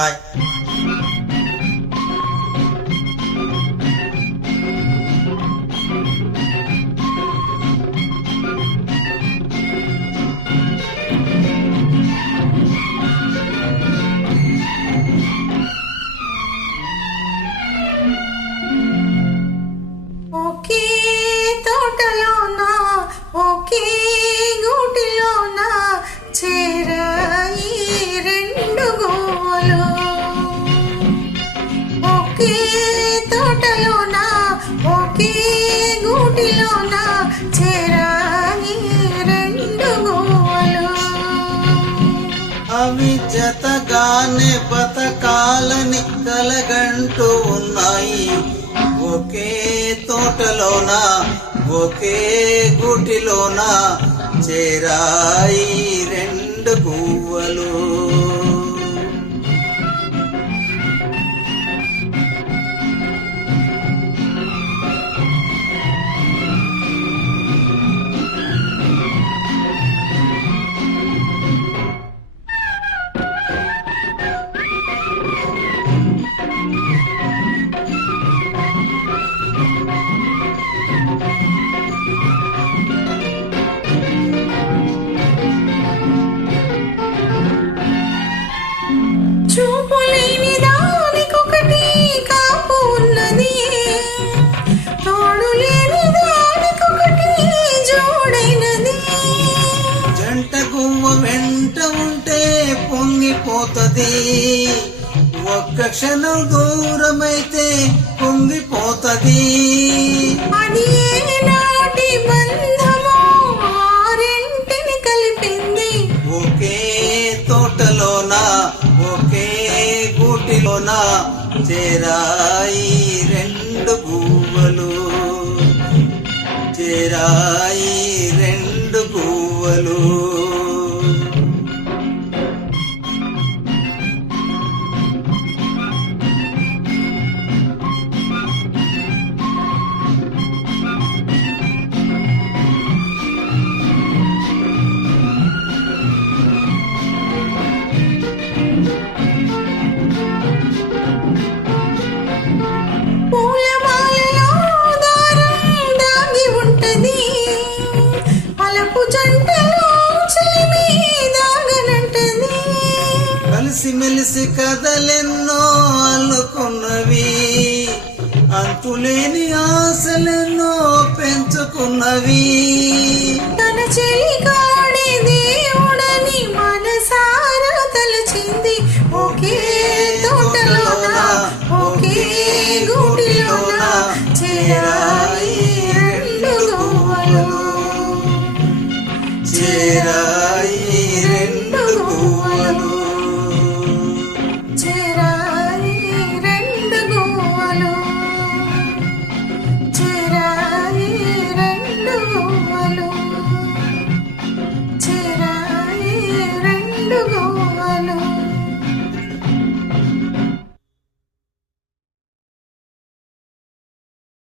Bye. ఒకే తోటలోన ఒకే గూటిలోన చేరాయి రెండు గోలు. ఒకే తోటలోన ఒకే గూటిలోన చేరాయి రెండు గోలు. అవి జతగానే బతకాలని కలగంటూ ఉన్నాయి. ఒకే తోటలోన ఒకే గుటిలోన చేరాయి రెండు గువ్వలు. చూపులేని దానికొకటి కాపు ఉన్నది, తోడులేని దానికొకటి జోడైనది. జంట గువ్వ వెంట ఉంటే పొంగిపోతది, ఒక్క క్షణం దూరమైతే పొంగిపోతది. అది ఏనాటి బంధమో ఆరింటిని కలిపింది. ఒకే తోటలోన ఒకే గూటిలోన చేరాయి రెండు గువ్వలు. చేరాయి రెండు గువ్వలు. పూలమాలలో దారం దాగి ఉంటది, అలపు జంటలో చెలిమి దాగనంటది. కలిసిమెలిసి కథలెన్నో అల్లుకున్నవి, అంతులేని ఆశలెన్నో పెంచుకున్నవి. తన చెలి కాడే దేవుడని మనసారా తలచింది. ఒకే తోటలోన ఒకే గూటిలోన చేరాయి రెండు గువ్వలు. చేరా